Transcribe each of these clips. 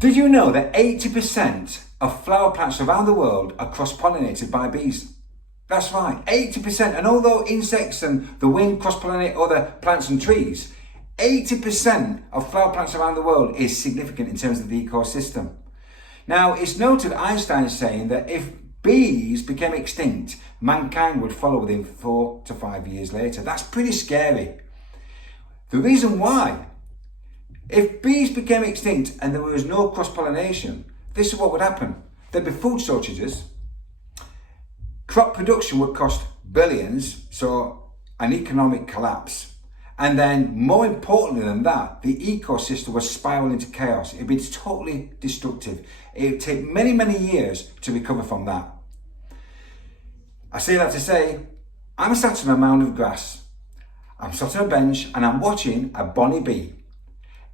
Did you know that 80% of flower plants around the world are cross-pollinated by bees? That's right, 80%. And although insects and the wind cross-pollinate other plants and trees, 80% of flower plants around the world is significant in terms of the ecosystem. Now, it's noted Einstein saying that if bees became extinct, mankind would follow within 4 to 5 years later. That's pretty scary. The reason why, if bees became extinct and there was no cross-pollination, this is what would happen. There'd be food shortages, crop production would cost billions, so an economic collapse. And then, more importantly than that, the ecosystem would spiral into chaos. It'd be totally destructive. It would take many, many years to recover from that. I say that to say, I'm sat on a mound of grass. I'm sat on a bench and I'm watching a bonny bee.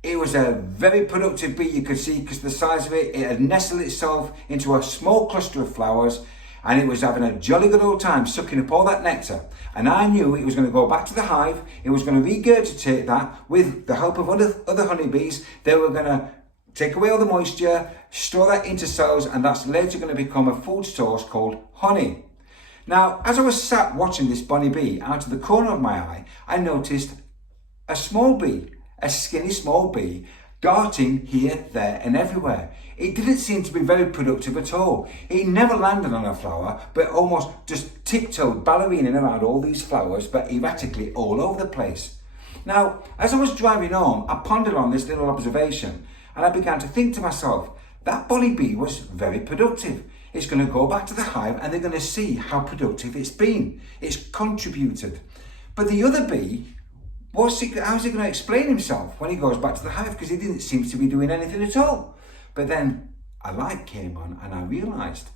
It was a very productive bee, you could see, because the size of it, it had nestled itself into a small cluster of flowers and it was having a jolly good old time sucking up all that nectar. And I knew it was going to go back to the hive, it was going to regurgitate that with the help of other honeybees. They were going to take away all the moisture, store that into cells, and that's later going to become a food source called honey. Now, as I was sat watching this bonny bee, out of the corner of my eye, I noticed a small bee, a skinny small bee, darting here, there and everywhere. It didn't seem to be very productive at all. It never landed on a flower, but almost just tiptoed, ballerinaing around all these flowers, but erratically all over the place. Now, as I was driving home, I pondered on this little observation, and I began to think to myself, that bonny bee was very productive. It's going to go back to the hive and they're going to see how productive it's been. It's contributed. But the other bee, how's he going to explain himself when he goes back to the hive? Because he didn't seem to be doing anything at all. But then a light came on and I realised,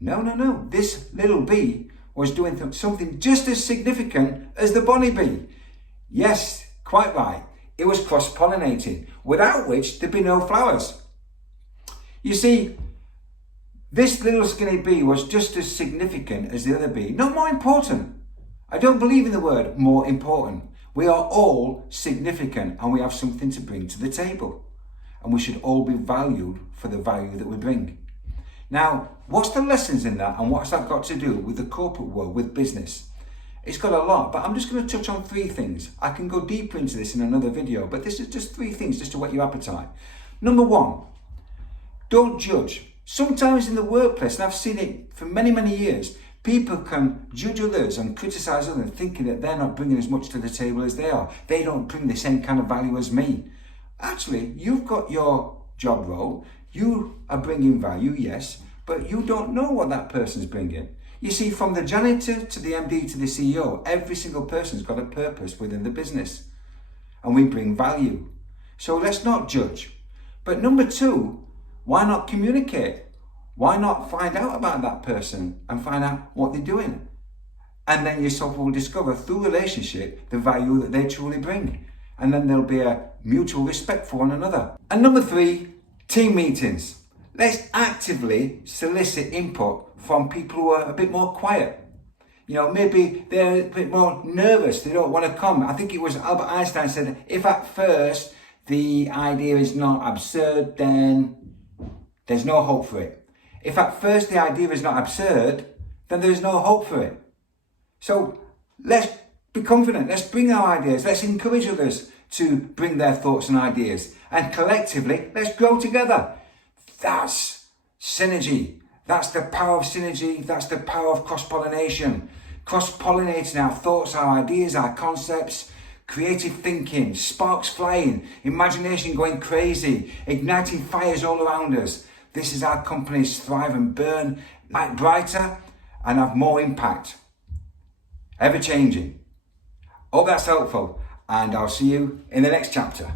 no, this little bee was doing something just as significant as the bonny bee. Yes, quite right. It was cross-pollinating, without which there'd be no flowers. You see, this little skinny bee was just as significant as the other bee, not more important. I don't believe in the word more important. We are all significant and we have something to bring to the table. And we should all be valued for the value that we bring. Now, what's the lessons in that and what's that got to do with the corporate world, with business? It's got a lot, but I'm just going to touch on 3 things. I can go deeper into this in another video, but this is just 3 things just to whet your appetite. Number 1, don't judge. Sometimes in the workplace, and I've seen it for many, many years, people can judge others and criticise others thinking that they're not bringing as much to the table as they are. They don't bring the same kind of value as me. Actually, you've got your job role, you are bringing value, yes, but you don't know what that person's bringing. You see, from the janitor to the MD to the CEO, every single person's got a purpose within the business. And we bring value. So let's not judge. But number 2, why not communicate? Why not find out about that person and find out what they're doing? And then yourself will discover through relationship the value that they truly bring. And then there'll be a mutual respect for one another. And number 3, team meetings. Let's actively solicit input from people who are a bit more quiet. You know, maybe they're a bit more nervous, they don't want to come. I think it was Albert Einstein said, if at first the idea is not absurd, then there's no hope for it. If at first the idea is not absurd, then there's no hope for it. So let's be confident, let's bring our ideas, let's encourage others to bring their thoughts and ideas. And collectively, let's grow together. That's synergy. That's the power of synergy. That's the power of cross-pollination. Cross-pollinating our thoughts, our ideas, our concepts, creative thinking, sparks flying, imagination going crazy, igniting fires all around us. This is how companies thrive and burn light brighter and have more impact. Ever changing. Hope that's helpful, and I'll see you in the next chapter.